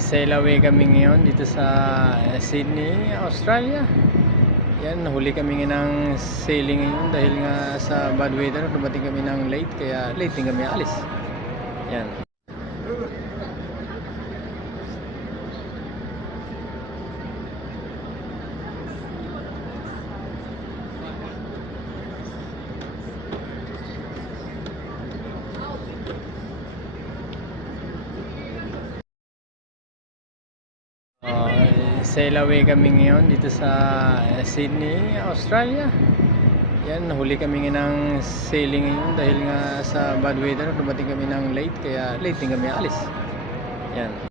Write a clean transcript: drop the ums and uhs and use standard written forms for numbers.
Sail away kami ngayon dito sa Sydney, Australia. Yan, huli kami ng sailing ngayon dahil nga sa bad weather. Dumating kami ng late, kaya late din kami alis. Yan. Sail away kami ngayon dito sa Sydney, Australia. Yan, huli kami ng sailing ngayon dahil nga sa bad weather. Dumating kami ng late, kaya late din kami alis. Yan.